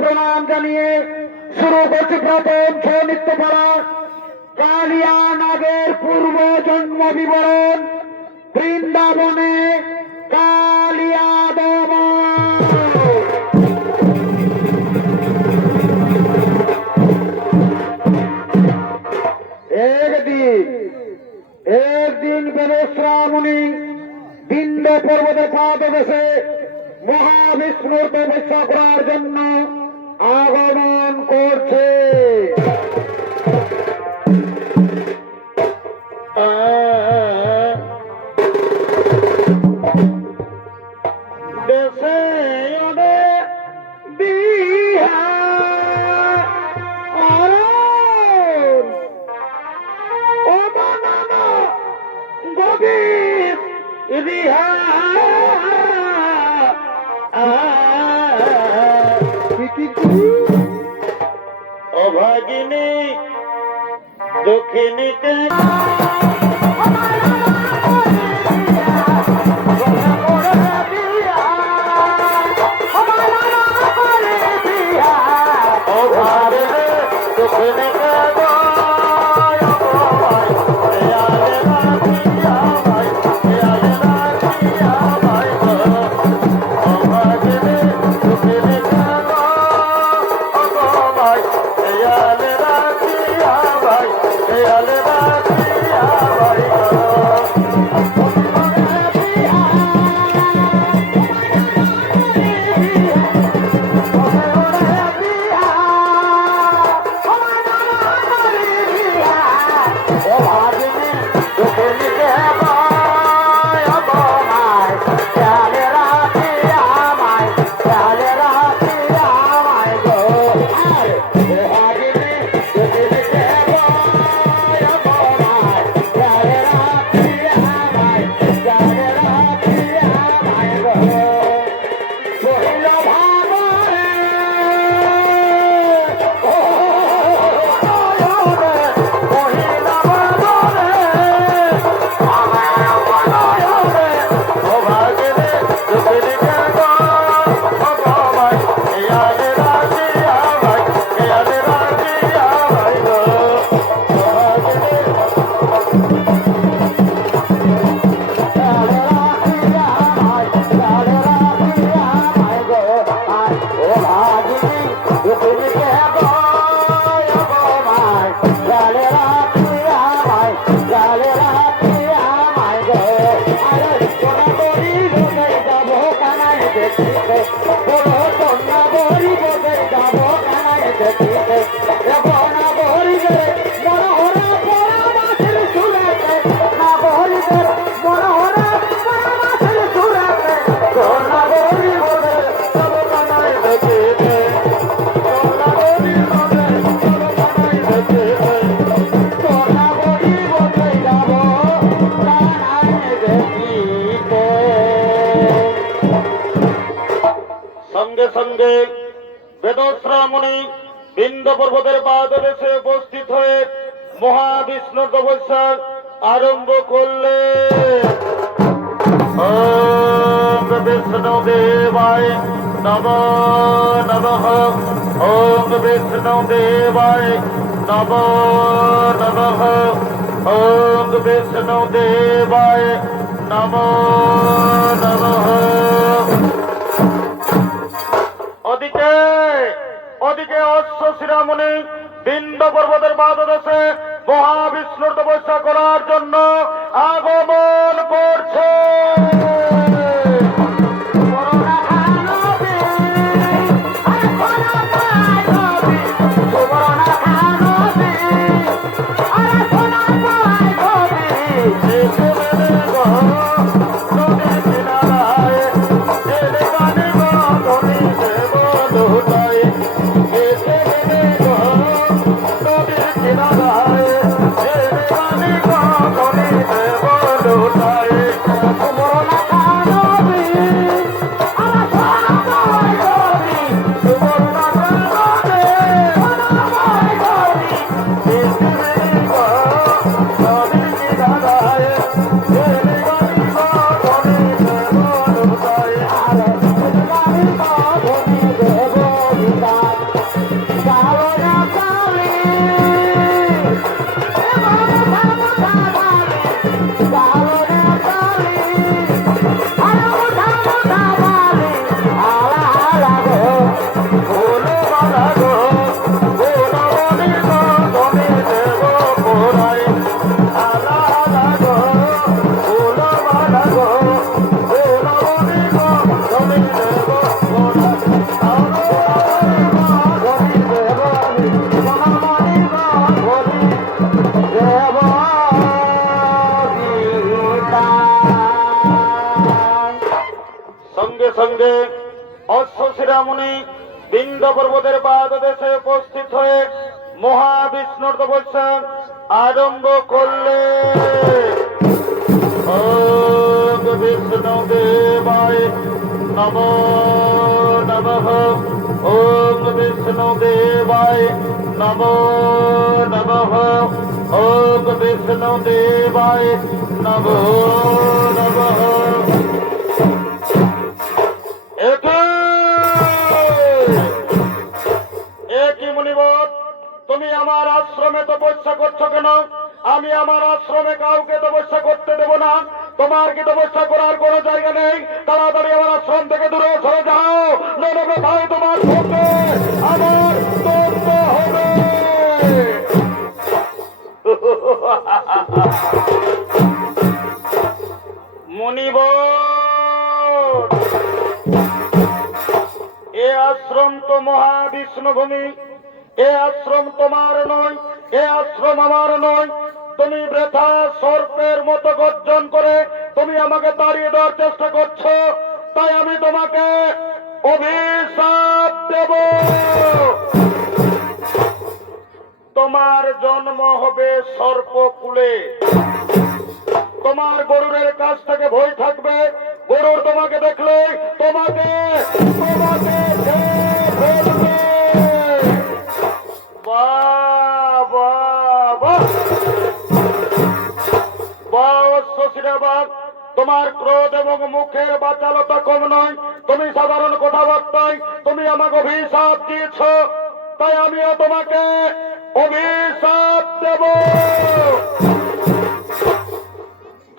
প্রণাম জানিয়ে শুরু করছি প্রথম ছৌ নৃত্য পালা কালিয়া নাগের পূর্ব জন্ম বিবরণ বৃন্দাবনে কালিয়া একদিন বেদশ্রামুনি বিন্দ পর্বতে পাদদেশে মহাবিষ্ণুর তপস্যা করার জন্য আগমন করছে। দেশে অভাগিনী দক্ষিণীতে সঙ্গে সঙ্গে বেদশ্রামুনি বিন্দ পর্বতের পাদদেশে উপস্থিত হয়ে মহাবিষ্ণুর তপস্যা আরম্ভ করলে ওম বিষ্ণুদেবায় নমো নমঃ ওম বিষ্ণুদেবায় নমো নমঃ ওম বিষ্ণুদেবায় নমো নমঃ। ওদিকে অশ্বশিরামুনি বিন্দ পর্বতের পাদদেশে মহাবিষ্ণুর তপস্যা করার জন্য আগমন করছে। Thank you. সঙ্গে অশ্বশিরামণি বিন্দ পর্বতের পাদ দেশে উপস্থিত হয়ে মহাবিষ্ণুর তপস্যা আরম্ভ করলে ওম বিষ্ণুদেবায় নমো নমঃ। ওম বিষ্ণুদেবায় নমো নমঃ। ওম বিষ্ণুদেবায় নমো নমঃ। একই মুনিবর, তুমি আমার আশ্রমে তপস্যা করছো কেন? আমি আমার আশ্রমে কাউকে তপস্যা করতে দেব না। তোমার কি তপস্যা করার কোনো জায়গা নেই? তাড়াতাড়ি আমার আশ্রম থেকে দূরে সরে যাও, নইলে কোথায় তোমার সঙ্গে আমার দ্বন্দ্ব হবে। মুনিবর, এ আশ্রম তো মহাবিষ্ণু ভূমি, এ আশ্রম তোমার নয়, এ আশ্রম আমার নয়। তুমি বৃথা সর্পের মতো গর্জন করে তুমি আমাকে তাড়িয়ে দেওয়ার চেষ্টা করছো, তাই আমি তোমাকে অভিশাপ দেব। তোমার জন্ম হবে সর্পকুলে। তোমার গরুরের কাছ থেকে ভয় থাকবে। গরুর তোমাকে দেখলে তোমাকে তোমাকে ফেলবে। বাহ বাহ বাহ বাহ অশ্বশিরাবাদ, তোমার ক্রোধ এবং মুখের বাচালতা কম নয়। তুমি সাধারণ কথাবার্তায় তুমি আমাকে অভিশাপ দিয়েছ, তাই আমিও তোমাকে অভিশাপ দেব।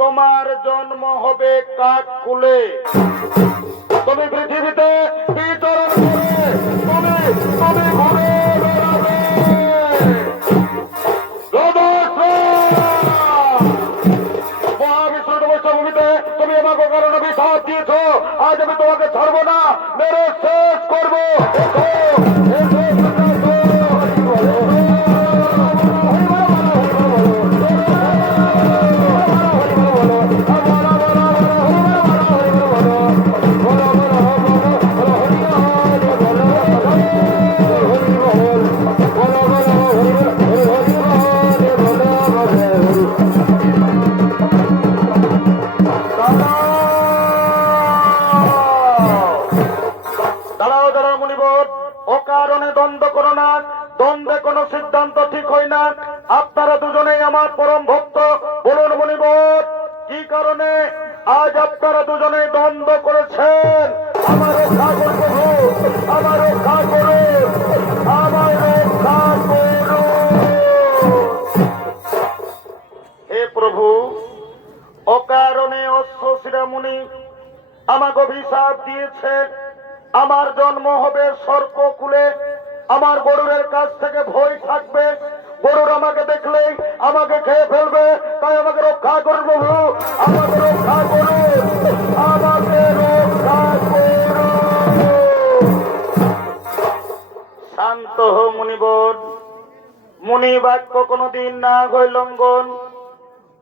তোমার জন্ম হবে কাককুলে। তুমি পৃথিবীতে বিচরণ করে তুমি তুমি ঘুরে বেড়াবে। মহাবিষ্ণুর বৈষ্ণভূমিতে তুমি আমাকে কারণ অভিশাপ দিয়েছ, আজ আমি তোমাকে ছাড়বো না, মেরে শেষ করবো। অকারণে দ্বন্দ্ব করো না, দ্বন্দ্বে কোনো সিদ্ধান্ত ঠিক হয় না। আপনারা দুজনেই আমার পরম ভক্ত। বলুন মুনিবর, কি কারণে আজ আপনারা দুজনেই দ্বন্দ্ব করেছেন? আমার রক্ষা করুন প্রভু, আমার রক্ষা করুন, আমার রক্ষা করুন। হে প্রভু, অকারণে অশ্বশিরামণি আমাকে অভিশাপ দিয়েছে। আমার জন্ম হবে সর্পকুলে। আমার গরুরের কাছ থেকে ভয় থাকবে। গরুর আমাকে দেখলেই আমাকে খেয়ে ফেলবে, তাই আমাকে রক্ষা করুন প্রভু, আমাকে রক্ষা করুন, আমাকে রক্ষা করুন। শান্ত হো মুনিবর, মুনি বাক্য কোনদিন না হয় লঙ্ঘন।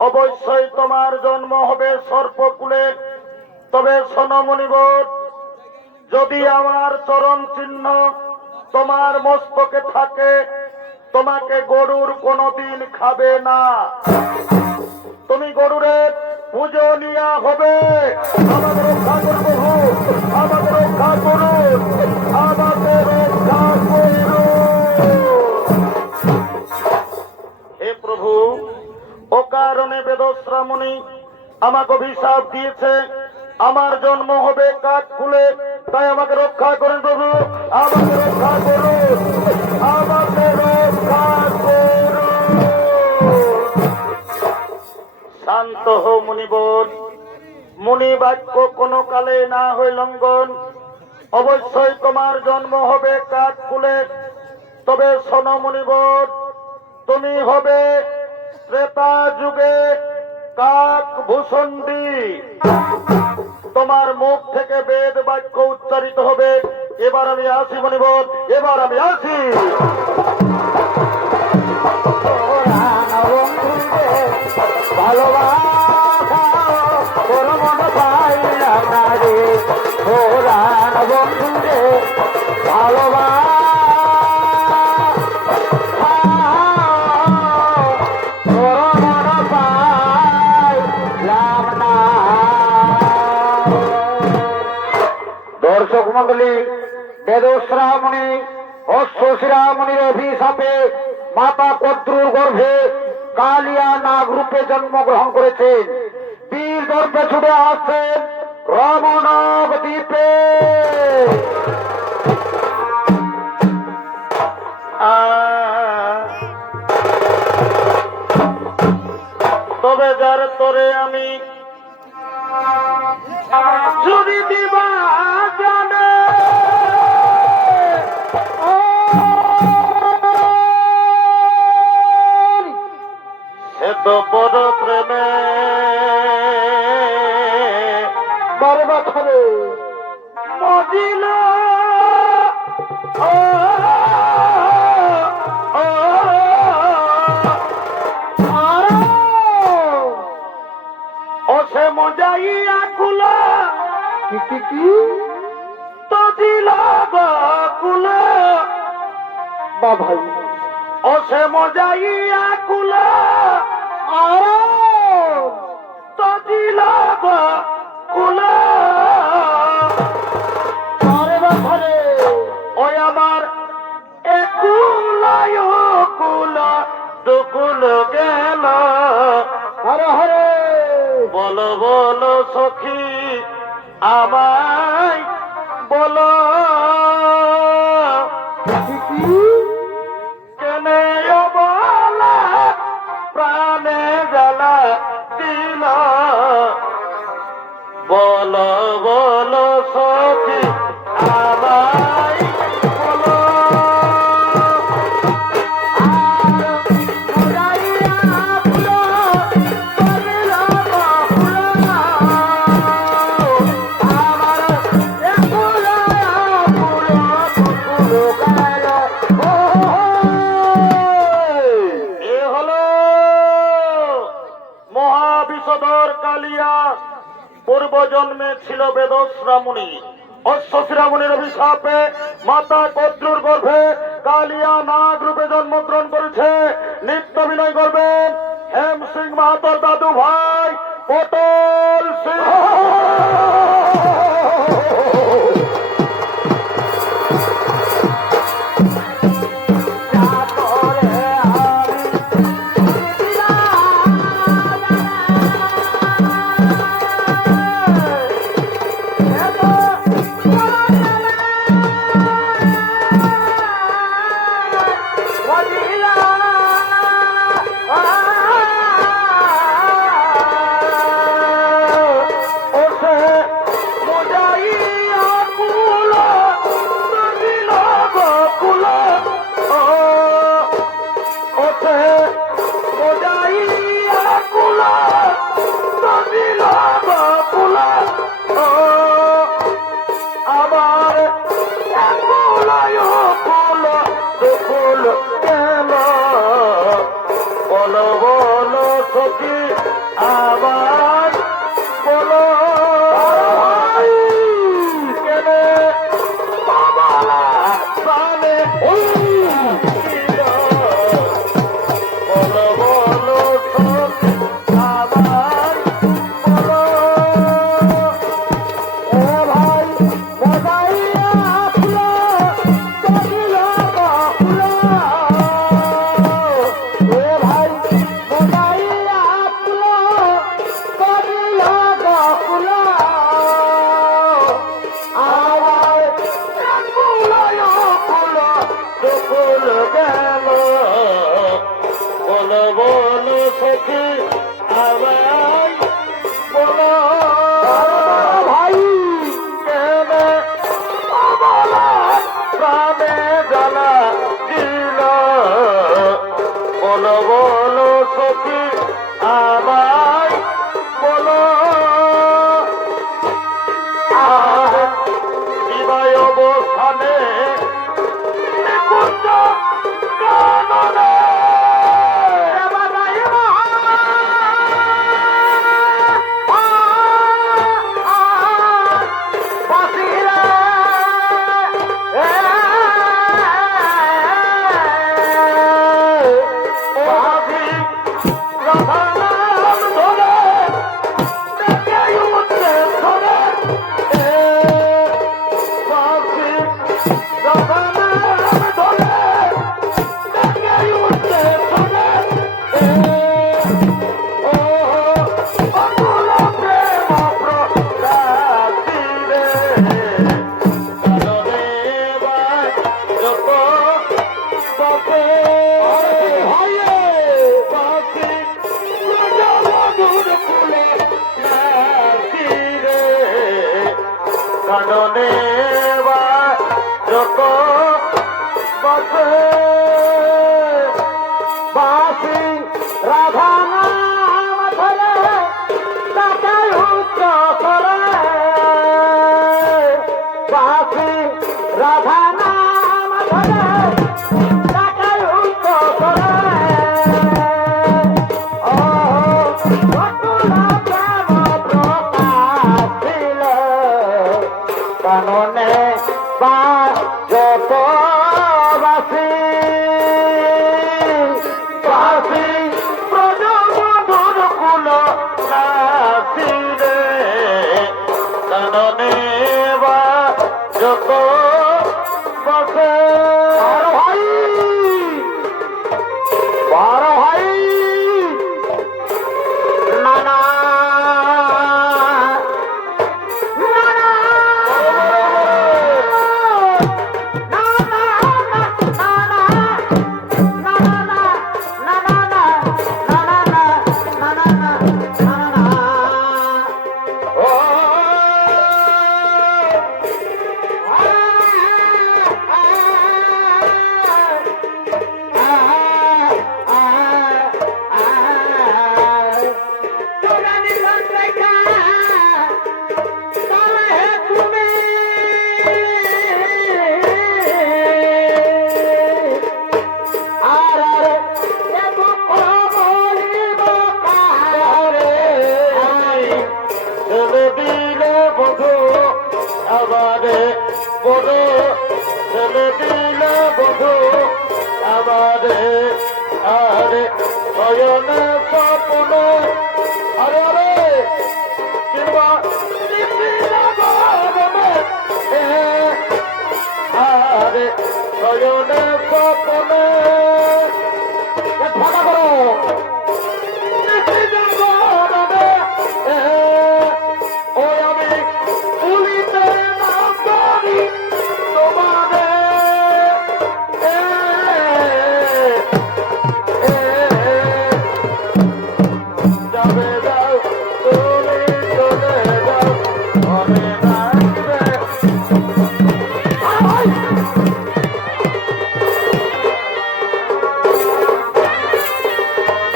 অবশ্যই তোমার জন্ম হবে সর্পকুলে। তবে শোনো মুনিবর, যদি আমার চরণ চিহ্ন তোমার মস্তকে থাকে, তোমাকে গরুর কোনদিন খাবে না। তুমি গরুরের পুজো নিয়া হবে। আমাকে রক্ষা করুন প্রভু, আমাকে রক্ষা করুন, আমাকে রক্ষা করুন। হে প্রভু, অকারণে বেদশ্রামণি আমাকে অভিশাপ দিয়েছে। আমার জন্ম হবে কাককুলে, তাই আমাকে রক্ষা করুন প্রভু, আমাকে রক্ষা করুন, আমাকে রক্ষা করুন। শান্ত হো মুনিবর, মুনি বাক্য কোনো কালে না হয় লঙ্ঘন। অবশ্যই তোমার জন্ম হবে কাককুলে। তবে শোনো মুনিবর, তুমি হবে ত্রেতা যুগে কাক ভূষণ্ডী। তোমার মুখ থেকে বেদ বাক্য উচ্চারিত হবে। এবার আমি আসি মুনিবর, এবার আমি আসি। ভালোবাসা মন্ডলী বেদশ্রামণি অশ্বশিরামণির অভিশাপে মাতা কদ্রুর গর্ভে কালিয়া নাগ রূপে জন্মগ্রহণ করেছেন। বীর গর্ভে ছুটে আসছেন রমনব দ্বীপে। তবে যার তোরে আমি যদি দিবা জানে সে তো বড় প্রেমে বারে বছরে মজিল ও সে মজাইয়া কুলা কি তো দিল কুলা বা ভাই ও সে মজাইয়া কুলা তো দিল কুলা বারে বছরে ওই আমার একুলায় কুলা দুকুল গেল। হরে হরে বলো বলো সখী আমায় বলো কেনে বলা প্রাণে জ্বালা দিল। বলো বলো সখী আমায় বলো এ হলো মহাবিশদর কালিয়া। পূর্বজন্মে ছিল বেদশ্রামণি। অশ্বশ্রামণির অভিশাপে মাতা কদ্রুর গর্ভে কালিয়া নাগ রূপে জন্মগ্রহণ করেছে। নৃত্য অভিনয় করবেন হেম সিং মাহাতোর দাদু ভাই পটল সিং। অকুল প্রেম প্রকাশি রে কাননে বাই যত বসে ভাইয়ে বাসি ব্রজমধুর কুলে নাচি রে কাননে বাই যত বসে বাসি রাধা নাম ধরে তাকাই উচ্চ করে বাসি রাধা নাম ধরে তাকাই উচ্চ করে ও অতুল প্রেম প্রকাশ দিল কাননে বা যত বাসি বাসি ব্রজমধুর কুল নাচি রে কাননে বাই যত বসে বড় ভাই বড় ভাই নানা ও ছেলে দিলে বধু আমারে বধু ছেলে দিলে বধু আমারে আরে শয়নে স্বপ্ন আরে আরে কিংবা আরে শয়নে স্বপ্নে ফাঁকা করো ওই আমি পুলিতে না পারি তোমারে যাবে যাও তুমি চলে যাও মনে রাখবে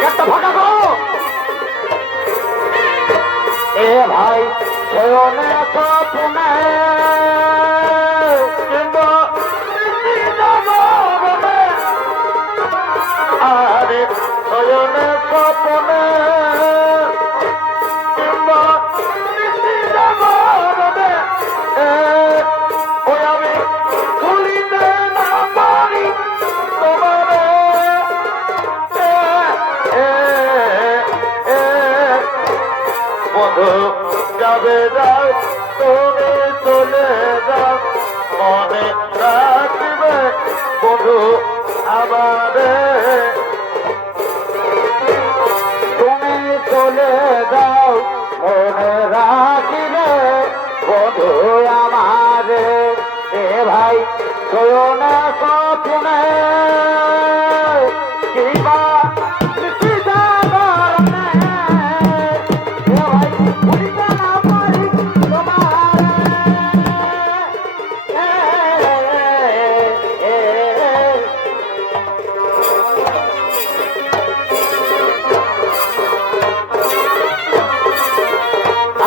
একটা ফাঁকা করো এ ভাই শয়নে স্বপ্নে কিংবা আরে শয়নে স্বপ্নে কিংবা ওই আমি ভুলিতে না পারি তোমারে বন্ধু যাবে যাও তুমি চলে যাও মনে রাখবে বন্ধু আমারে তুমি চলে যাও মনে রাখিবে বধু আমারে এ ভাই শয়নে স্বপ্নে কিবা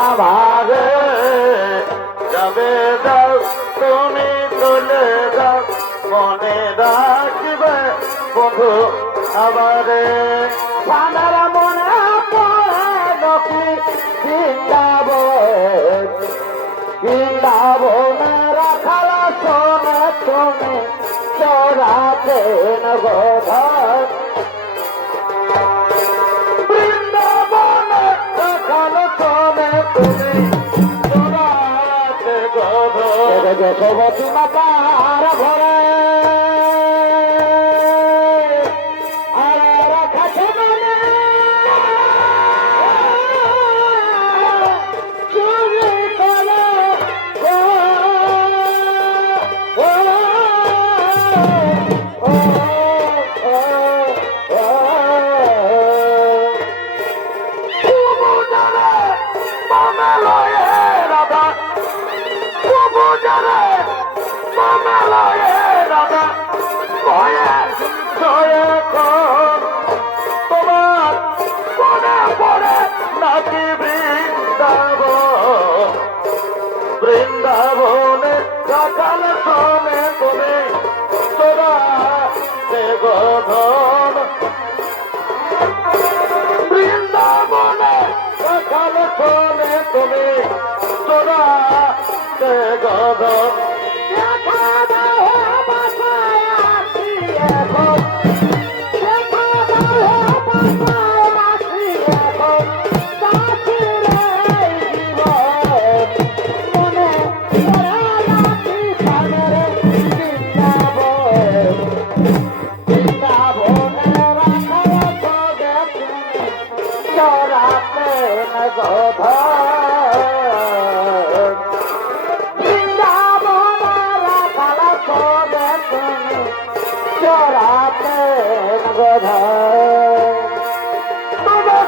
আমারে যাবে যাও তুমি চলে যাও মনে রাখবে বন্ধু আমারে সানার মনে পড়ে নকি বৃন্দাবন বৃন্দাবন রাখাল শোনে তুমি চোরাতেন গোধন বৃন্দাবন রাখাল শোনে তুমি চোরাতে গধ যশোবতী মাতার ঘরে আর রাখাছে মনে মনালয়ে রাধা বুঝারে মনালয়ে রাধা ভয়ে জয়ে কর তোমার মনে পড়ে নাকি বৃন্দাবনে সকাল শোনে তুমি তোরা গোধন বৃন্দাবনে সকাল শোনে তুমি তোরা গোধন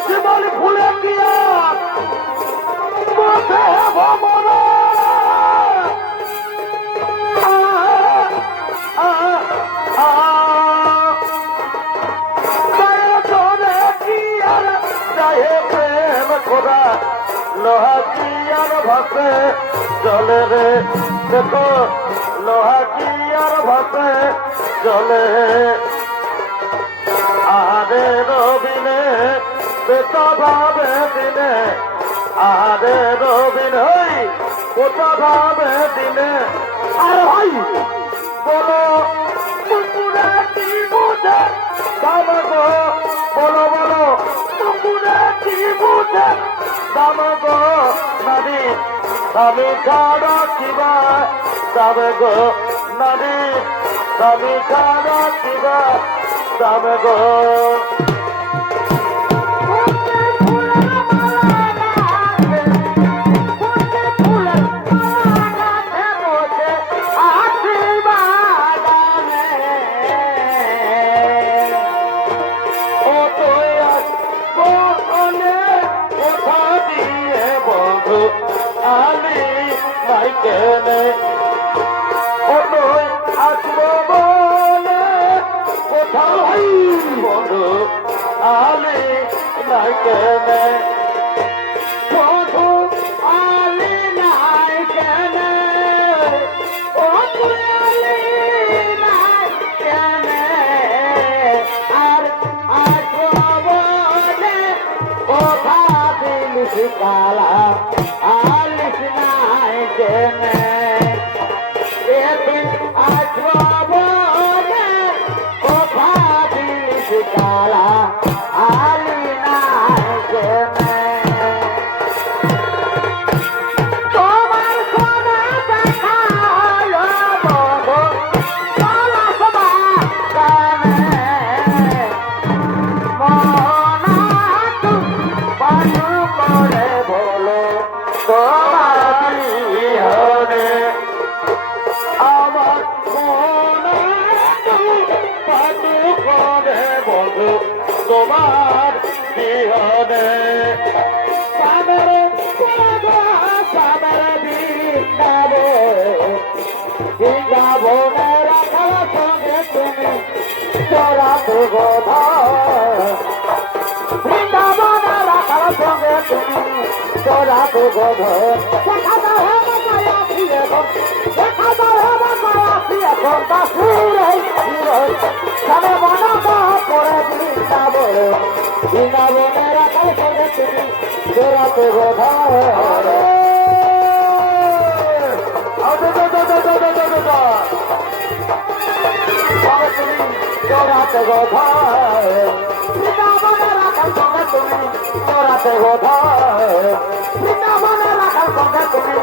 শিবলি ফুলে দিয়া বসে ভবন প্রেম খোদা লোহা কি আর ভাসে জলে রে দেখো লোহা কি আর ভাসে জলে আরে রবিনে বেটা ভাবে দিনে আরে রবিন হই কোথা ভাবে দিনে আর ভাই বলো পুকুরে কি বুঝে দাম গো বলো বলো পুকুরে কি বুঝে দাম গো নদী স্বামী ছাড়া কিবা দাম গো নদী স্বামী ছাড়া কিবা দাম গো আলি নাই কেনে বধু আলি নাই কেনে ও আলি নাই কেনে আর বলে কথা দিলিস কালা আলিস নাই কেনে এদিন বলে কথা দিলিস কালা আলি নাই কেনে তোমার কোনে দেখালো বধু পলাশ বাগানে মনাটু পাশু করে বলো তোমার বিহনে আমার মনাটু পাশু করে বলো তোমার বিহনে সামরে বৃন্দাবনে রাখার সঙ্গে তুমি চড়াতে বোধা বৃন্দাবনে রাখার সঙ্গে তুমি চড়াতে বোধা দেখাতে হবে মায়াবী এখন দেখাতে হবে মায়াবী এখন বাসুরে সামনে মনে পড়ে বৃন্দাবনে রাখার সঙ্গে তুমি চড়াতে বোধা চড়াতে বোধায় বৃন্দাবনে রাখার সঙ্গে তুমি চড়াতে বোধায় বৃন্দাবনে রাখার সঙ্গে তুমি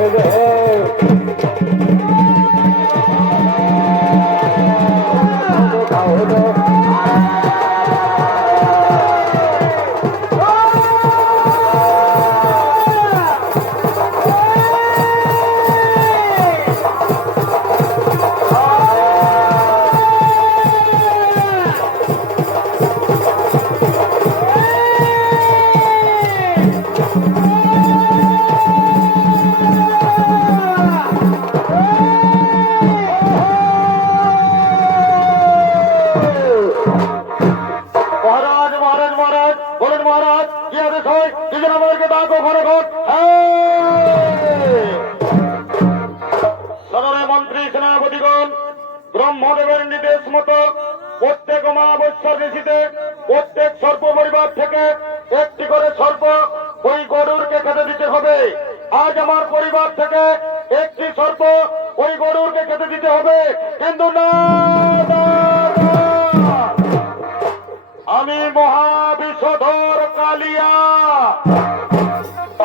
Oh, দুজন আমাদেরকে ডাকো ঘরে ঘর। সদরে মন্ত্রী সেনাপতিগণ ব্রহ্মদেবের নির্দেশ মতো প্রত্যেক অমাবস্যার ঋষিতে প্রত্যেক সর্প পরিবার থেকে একটি করে সর্প ওই গরুরকে খেতে দিতে হবে। আজ আমার পরিবার থেকে একটি সর্প ওই গরুরকে খেতে দিতে হবে, কিন্তু না, না, না। আমি মহাবিষধর কালিয়া,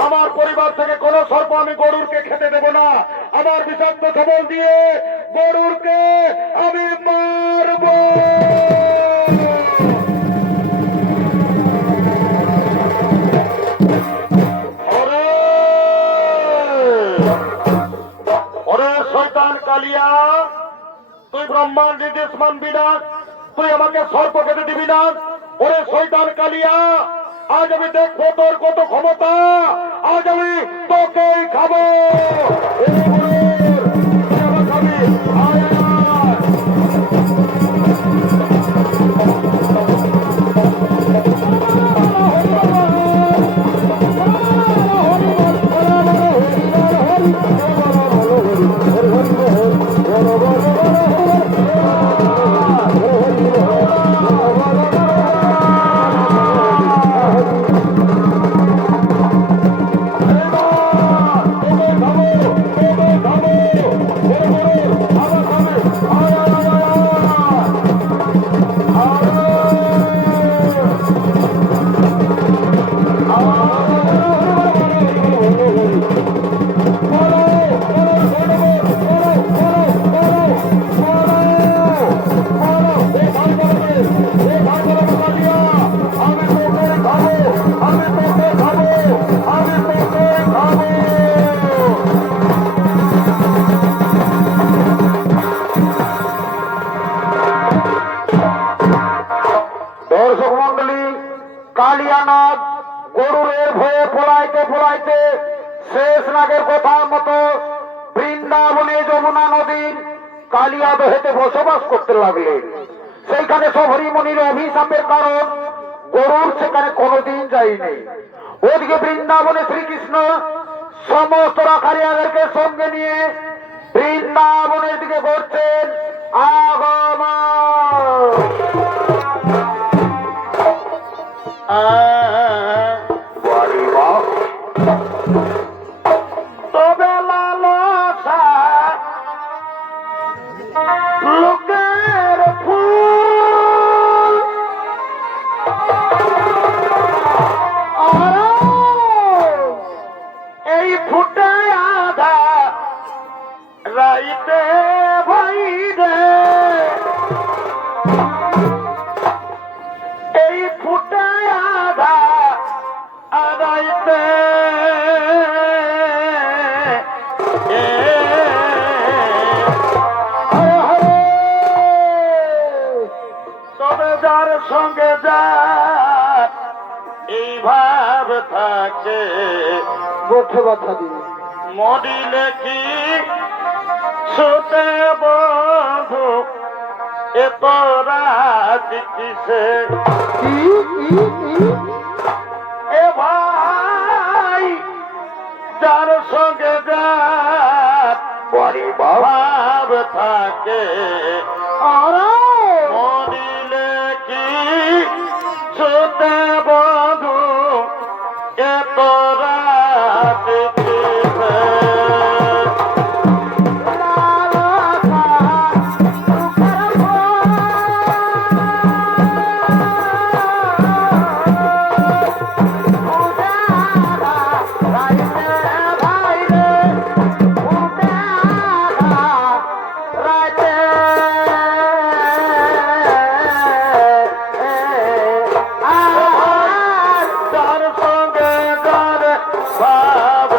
আমার পরিবার থেকে কোন সর্প আমি গরুরকে খেতে দেব না। আমার বিষাক্ত খবর দিয়ে গরুরকে আমি মারব। ওরে শয়তান কালিয়া, তুই ব্রহ্মার নির্দেশ মানবি না, তুই আমাকে সর্প খেতে দিবি না। ওরে শয়তান কালিয়া, আজ আমি দেখবো তোর কত ক্ষমতা, আজ আমি তোকেই খাবো। ও গরুর, তুই আমার খাবি, আয় আয়। দর্শক মন্ডলী, কালিয়ানাগ গরুরের ভয়ে পলাইতে পলাইতে শেষ নাগের কথার মতো বৃন্দাবনে যমুনা নদীর কালিয়া দহেতে বসবাস করতে লাগলেন। সেইখানে শবরীমণির অভিশাপের কারণ গরুর সেখানে কোনোদিন যায়নি। ওদিকে বৃন্দাবনে শ্রীকৃষ্ণ সমস্ত রাখালিয়াদেরকে সঙ্গে নিয়ে বৃন্দাবনের দিকে ঘুরছেন আগমন। তবে লালসা লোকের ফুল, এই ফুটে আধা রাইতে ভাইরে, এই ফুটে আধা আদাইতে তবে যার সঙ্গে যার এইভাবে থাকে গোঠে ব্যথা দিয়ে মরিলে কি ছোটে বন্ধু এত রাত কিসে, এ ভাই যার সঙ্গে যার পরিভাব থাকে মরিলে কি ছোটে বন্ধু এত রাত কিসে। তার সঙ্গে যার ভাব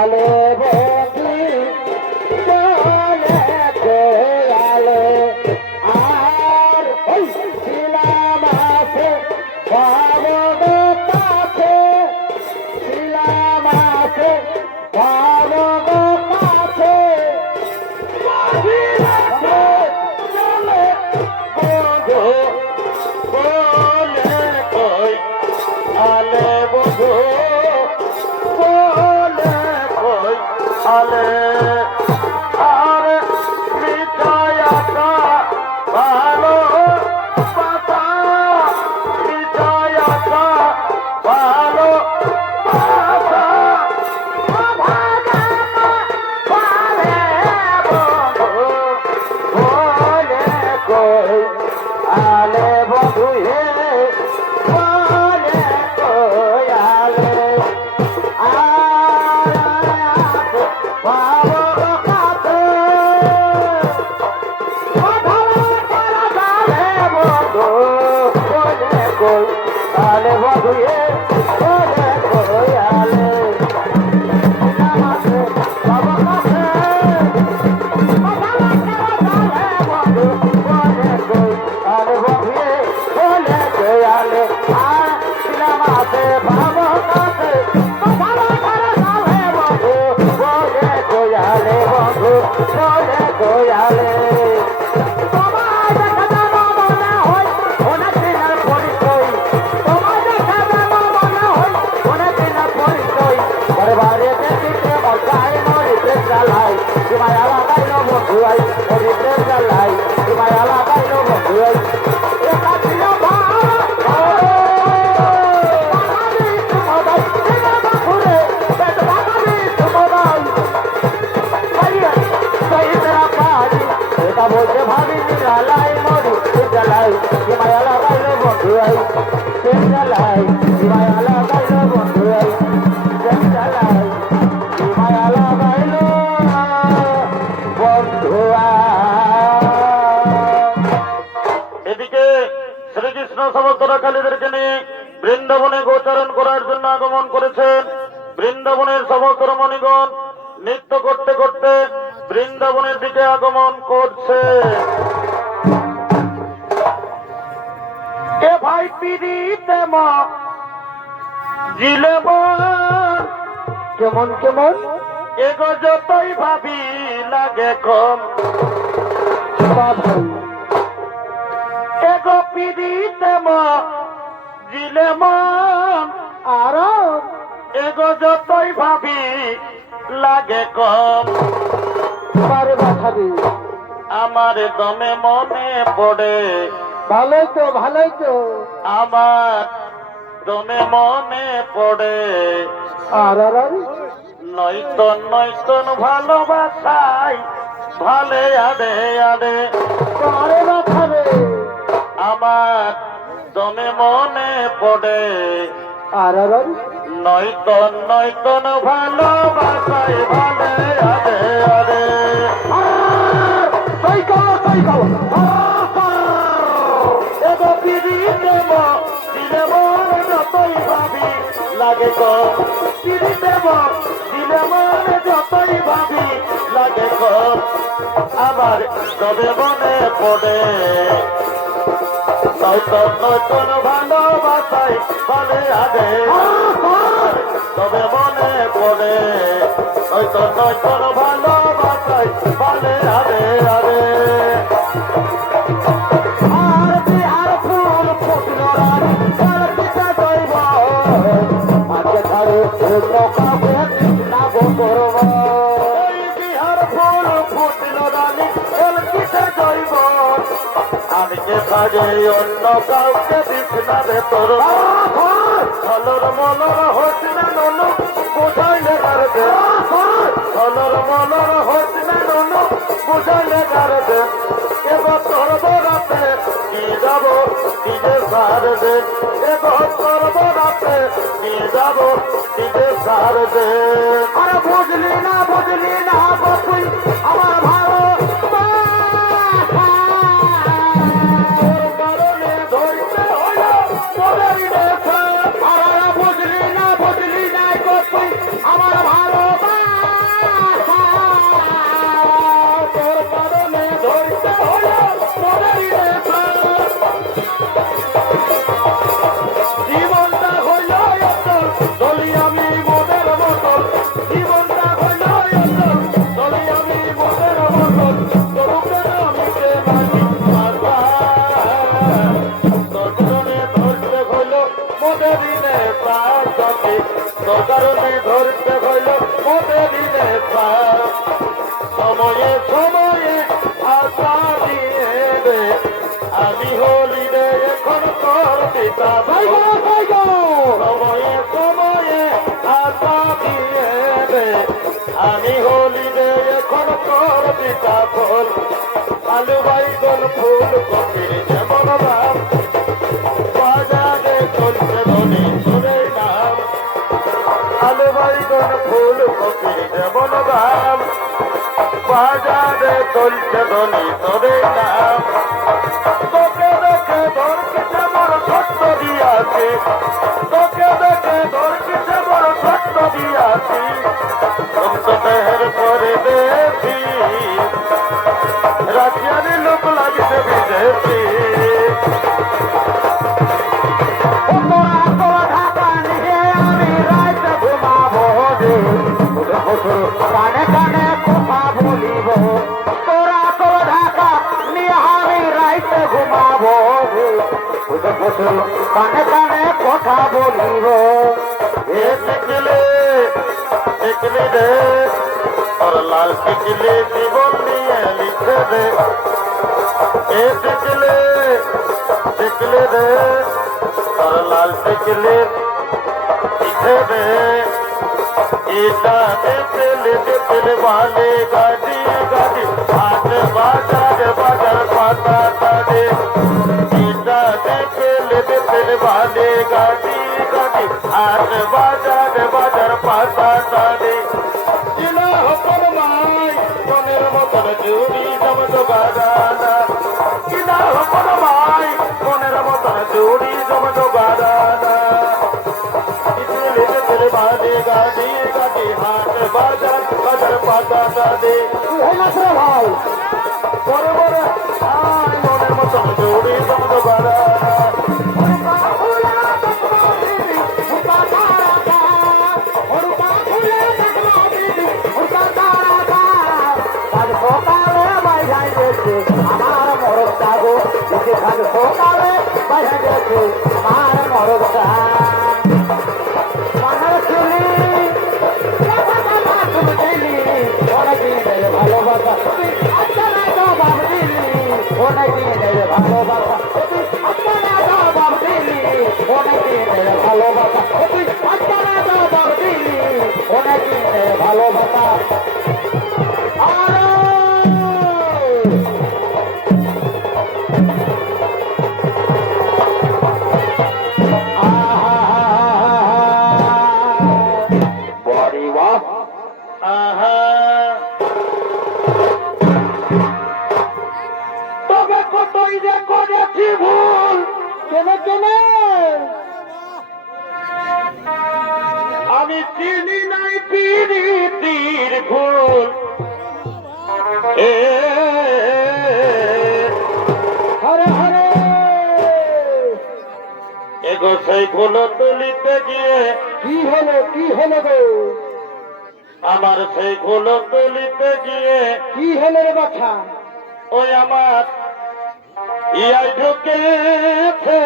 আলে বন্ধু চলে আলে আর ওই ছিলাম আছে পাবন কাছে ছিলাম আছে পাবন কাছে চলে বন্ধু বলে কই আলে বন্ধু বলে কই আলে আর মিঠাইয়াটা ভালো পাতা মিঠাইয়াটা ভালো পাতা বলে কই আলে বন্ধু হে বলে কই আলে আলে বন্ধু হে বলে কই আলে বলতে ভাবি জ্বালাই মরি জ্বালাই মায়ালা গাইল বন্ধু আই জ্বালাই মায়ালা গাইল বন্ধু আই জ্বালাই মায়ালা গাইল বন্ধু এদিকে শ্রীকৃষ্ণ সমস্তরা কালীদেরকে নিয়ে বৃন্দাবনে গোচারণ করার জন্য আগমন করেছেন। বৃন্দাবনের সমস্ত রমণীগণ নৃত্য করতে করতে বৃন্দাবনের দিকে আগমন করছে। এ ভাই পিড়িতে মা জিলে মন কেমন কেমন এগো যতই ভাবি লাগে কম ভাই এগো পিড়িতে মা জিলে মন আর এগো যতই ভাবি লাগে কম পারে বাঁচাবি আমার দমে মনে পড়ে ভালোই তো ভালোই তো আমার দমে মনে পড়ে আর আর আর নয়তন নয়তন ভালোবাসাই ভালে আডে আডে পারে বাঁচাবে আমার দমে মনে পড়ে আর আর আর নয়তন নয়তন ভালোবাসাই ভালে আডে আডে এগো পিড়িতে দিলে মন যতই ভাবি লাগে কম পিড়িতে দিলে মন যতই ভাবি লাগে কম আবার তবে মনে পড়ে নয়তন নয়তন ভালোবাসাই ভালে আডে তবে মনে পড়ে নয়তন নয়তন ভালোবাসাই ভালে আডে আডে আর ফুল ফুটল রানী আর পিতা দইব আজকে ধারে নৌকাকে নাব করব বিহার ফুল ফুটল রানী এলকিতে জৈব আমি যে সাজে অন্য কাউকে দিস না রে তোর ফলর মলর হস না ননু বুঝাইলে গারদে ফলর মলর হস না ননু বুঝাইলে গারদে এবার তোর বরাতে নিয়ে যাব নিজে সার দে এবার তোর বরাতে নিয়ে যাব নিজে সার দে আর বুঝলি না বাপুই আমার ভালো কারণে ধরতে হইল তোরেরই দেখা আর বুঝলি না বাপুই আমার ভালো তোর কারণে ধরতে হইল মোটে দিলে প্রাণ। সময়ে সময়ে আশা দিয়ে দে, আমি হলি রে এখন তোর পিতা। সময়ে সময়ে আশা দিয়ে দে, আমি হলি রে এখন তোর পিতা ফল। আলু বাইগন ফুল কপির যেমন দাম, বাজারে চলছে ধনী তোরের নাম। আলু বাইগন ফুল কপির যেমন দাম, বাজারে চলছে ধনী তোরের নাম। তোকে দেখে ধরকিছে বড় ছোট্ট দিয়াছি, তোকে দেখে ধরকিছে বড় ছোট্ট দিয়াছি, দেহের করে দেখি রাজিয়ানি লোক লাগছে বিদেশি। কানে কানে কথা বলিব, তোরা তো ঢাকা নিয়ে আমি রাইতে ঘুমাবো। কানে কানে কথা বলিব। এ টিকলে টিকলি দে, और लाल टिकली জীবন নিয়ে লিখে দে। এ টিকলে টিকলি দে, और लाल टिकली लिखे दे। ईटा दिल वाले गाड़ी गाड़ी हाथ बाजार बाजार पाता ताड़े। ईटा दिल वाले गाड़ी गाड़ी हाथ बाजार बाजार पाता ताड़े। जिला हपन माई कोनेर मतन जूड़ी जमतो गादाना, जिला हपन माई कोनेर मतन जूड़ी जमतो गादाना। दिल वाले गाड़ी गाड़ी हाथ बाजार बाजार पाता ताड़े। ভাই বড় বড় আই মনের মতন জুড়ি জমতো গাদানা। আমার মরদ যাবো সকালে বাইরে গেছে আমার মরদ ভালোবাসা ভালোবাসা ভালোবাসা ভালোবাসা আহা তবে কতই যে করেছি ভুল, কেনে কেনে আমি চিনি নাই পিরিতির ভুল। এ হরে হরে এগো সেই ভুল তুলিতে গিয়ে কি হলো গো আমার সেই ভুল তুলিতে গিয়ে কি হলো রে বাছা ওই আমার ইয়াই ঢুকেছে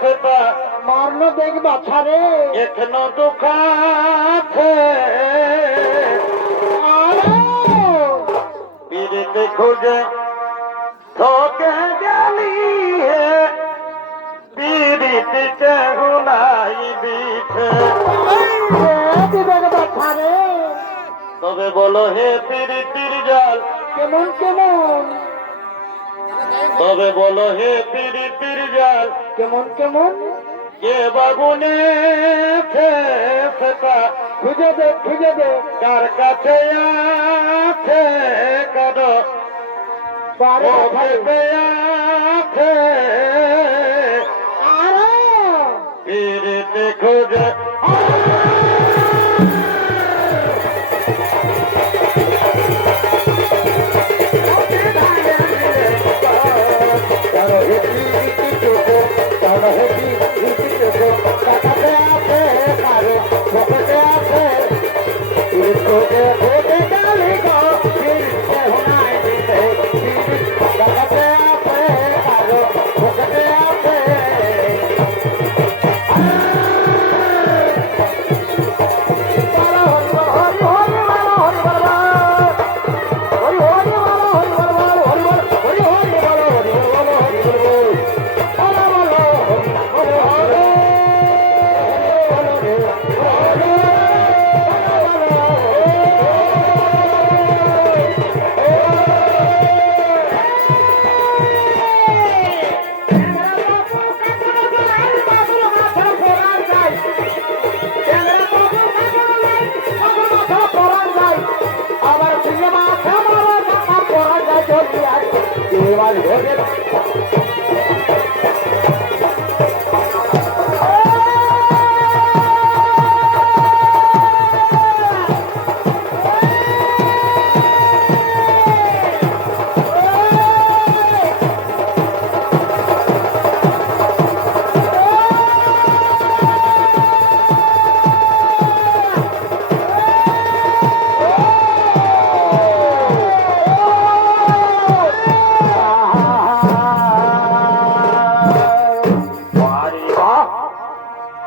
সেটা মারলো দেখ বাছা রে এখনো দুঃখাছে। পিড়িতে খুঁজে ঠকে গেলি হে, পিড়িতে কেহু নাই বিছে। বাছা রে তবে বলো হে পিড়িতির জাল, কেমন কেমন তবে বলো হে পিড়িতির জাল, কেমন কেমন কে বাগুনে সেটা খুঁজে দে কার কাছে আছে কারো পারে ভেবে আছে। পিড়িতে খুঁজে এবার ঘটে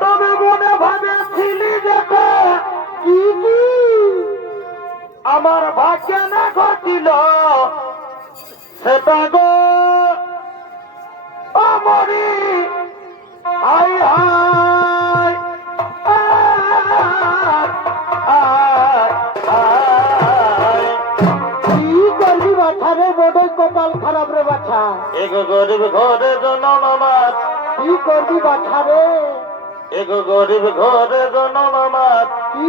তবে মনে ভাবেছিলি যেটা কি কি আমার ভাগ্যে না ঘটিল সেটা গো আমারই হাই হাই কি করবি বাছা রে বড়ই কপাল খারাপ রে বাছা এগো গরিব ঘরে জনম আমার কি করবি বাছা রে এগো গরিব ঘরে জনম আমার কি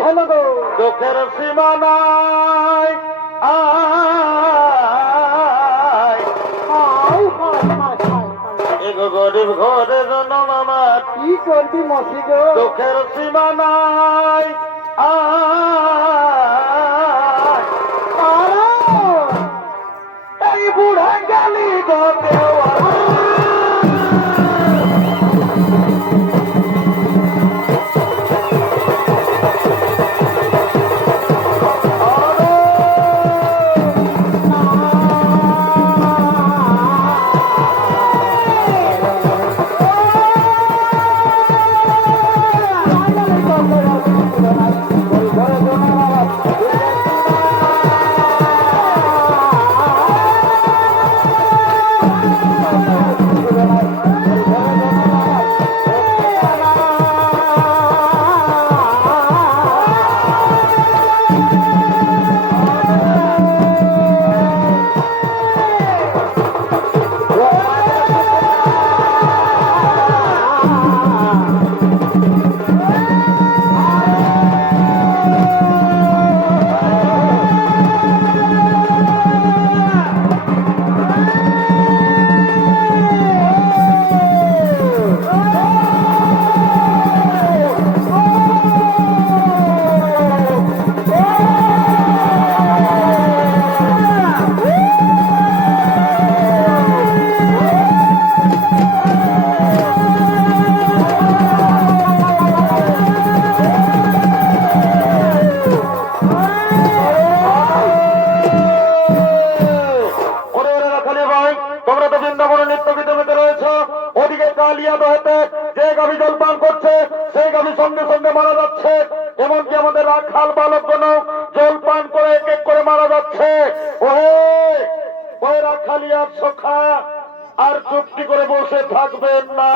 হলো গো দুঃখের সীমা নাই আয় হাই হাই হাই হাই এগো গরিব ঘরে জনম আমার কি করবি মসি গো দুঃখের সীমা নাই আয় এই বুড়া গালি গো দেওয়া যে গাভী জলপান করছে সেই গাভী সঙ্গে সঙ্গে মারা যাচ্ছে এমনকি আমাদের রাখাল বালকগণ জলপান করে এক এক করে মারা যাচ্ছে ওই রাখালিয়ার সখা আর চুক্তি করে বসে থাকবেন না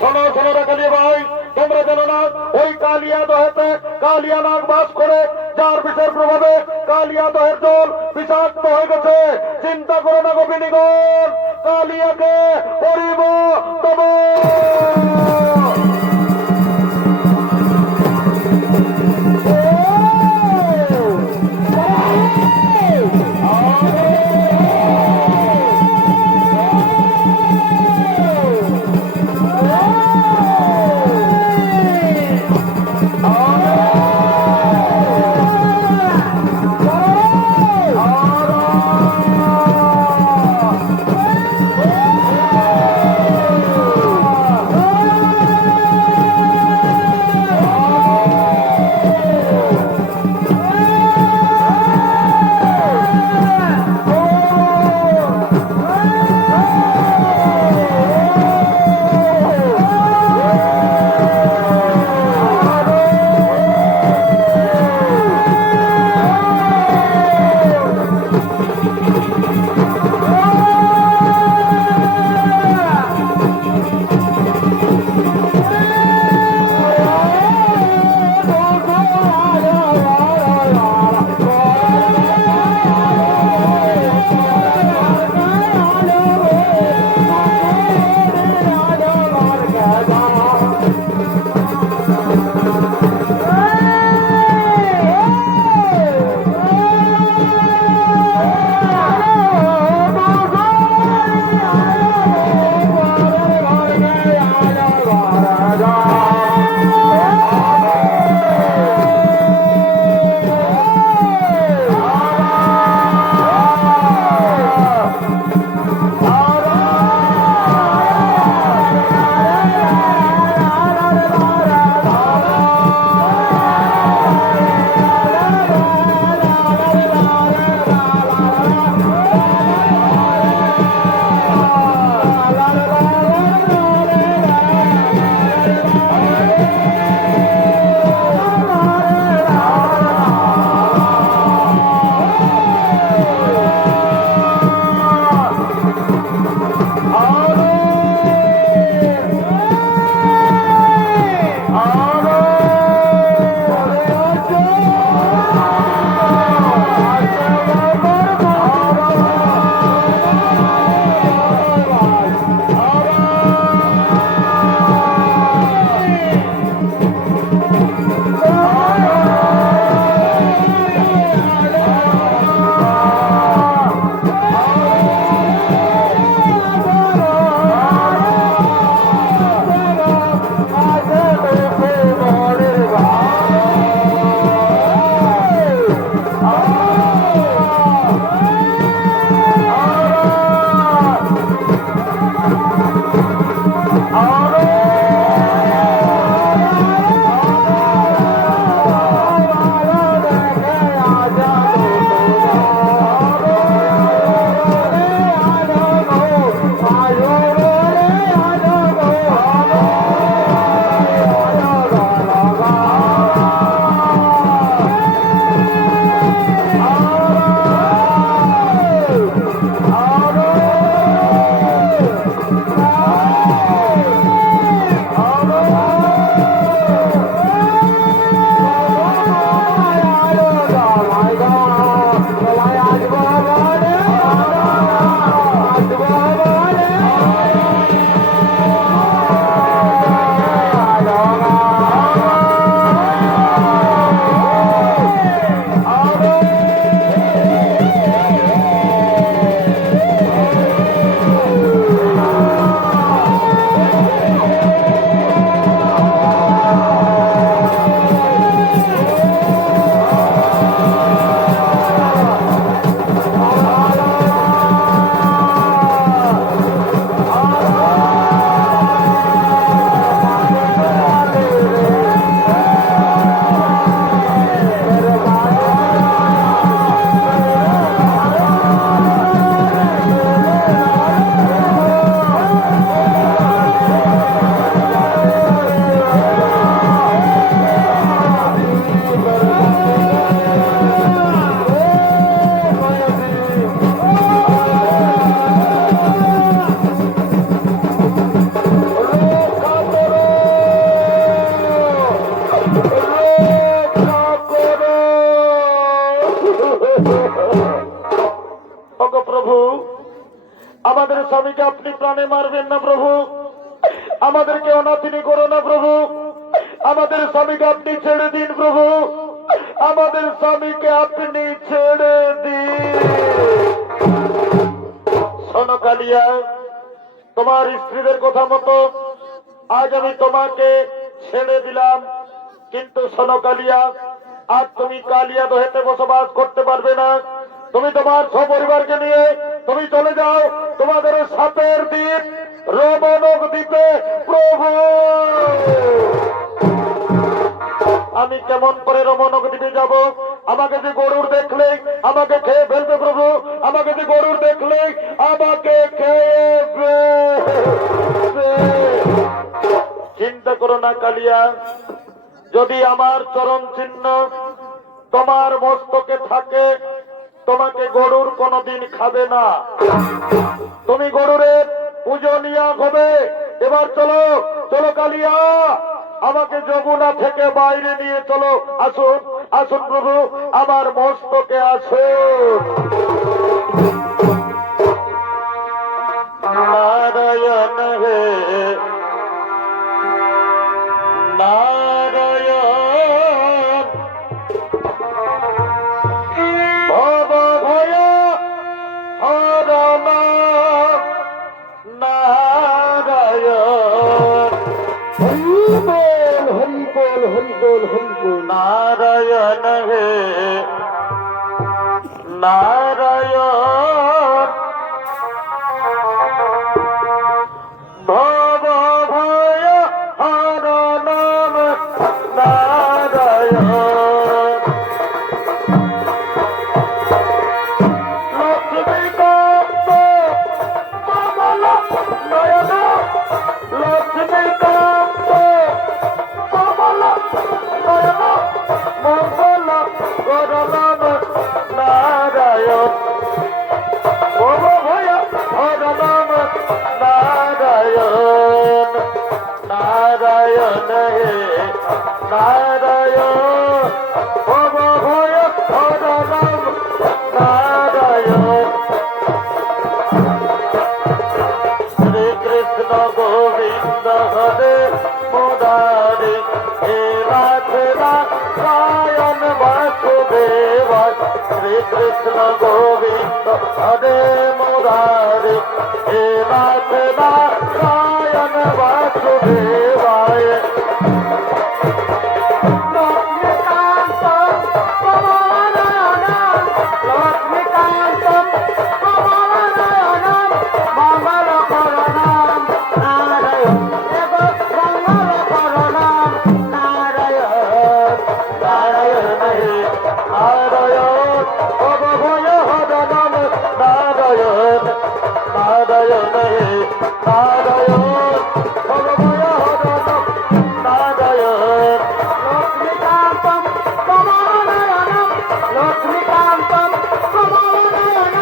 শোনো শোনো রাখালিয়া ভাই তোমরা জানো না ওই কালিয়া দহেতে কালিয়া নাগ বাস করে যার বিষের প্রভাবে কালিয়া দহের জল বিষাক্ত হয়ে গেছে চিন্তা করো না গোপিনীগণ কালিয়াকে পরিব তব প্রাণে মারবেন না প্রভু, আমাদেরকে অনাথিনী করো না প্রভু, আমাদের স্বামীকে আপনি ছেড়ে দিন প্রভু, আমাদের স্বামীকে আপনি ছেড়ে দিন। শোনো কালিয়া, তোমার স্ত্রীদের কথা মতো আজ আমি তোমাকে ছেড়ে দিলাম, কিন্তু শোনো কালিয়া, আজ তুমি কালিয়া দহেতে বসবাস করতে পারবে না। তুমি তোমার সপরিবারকে নিয়ে তুমি চলে যাও তোমাদের সাপের দ্বীপ রমণক দ্বীপে। প্রভু, আমি কেমন করে রমণক দ্বীপে যাব? আমাকে যে গরুর দেখলেই আমাকে খেয়ে ফেলবে প্রভু, আমাকে যে গরুর দেখলেই আমাকে খেয়ে ফেলবে। চিন্তা করো না কালিয়া, যদি আমার চরণ চিহ্ন তোমার মস্তকে থাকে, তোমাকে গরুর কোনদিন খাবে না, তুমি গরুরের পূজনীয় হবে। এবার চলো চলো কালিয়া, আমাকে যমুনা থেকে বাইরে নিয়ে চলো। আসুন আসুন প্রভু, আমার মস্তকে আসুন। নারায়ণ হে নারায়ণ, ভব ভয় হরণ নারায়ণ। হরি বল হরি বল হরি বল হরি বল। নারায়ণ হে নারায়ণ, ভব ভয় হরণ নারায়ণ। লক্ষ্মীকান্ত কমল নয়ন, লক্ষ্মীকান্ত কমল নয়ন, মঙ্গল করণ নারায়ণ। ভব ভয় হরণ নারায়ণ। নারায়ণ হে নারায়ণ, ভব ভয় হরণ নারায়ণ। শ্রী কৃষ্ণ গোবিন্দ হরে মুরারি, হে নাথ নারায়ণ বাসুদেব। শ্রী কৃষ্ণ গোবিন্দ হরে মুরারি, হে নাথ নারায়ণ বাসুদেবায়। লক্ষ্মীকান্ত কমল নয়ন, লক্ষ্মীকান্ত কমল নয়ন, মঙ্গল করণ নারায়ণ। মঙ্গল করণ নারায়ণ। নারায়ণ হে নারায়ণ, ভব ভয় হরণ নারায়ণ। নারায়ণ হে নারায়ণ, ভব ভয় হরণ নারায়ণ। লক্ষ্মীকান্তম কমল নয়ন, লক্ষ্মীকান্তম কমল নয়ন,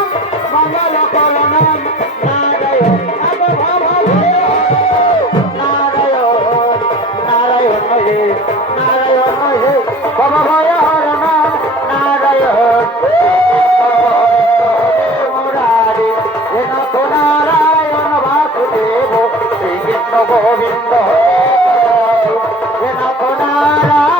মঙ্গল করণ নারায়ণ। নারায়ণ নারায়ণ হে নারায়ণ হে, ভব ভয় হরণ নারায়ণ। মুরারি, হে নাথ নারায়ণ বাসুদেব। শ্রী কৃষ্ণ গোবিন্দ হে নাথ নারায়ণ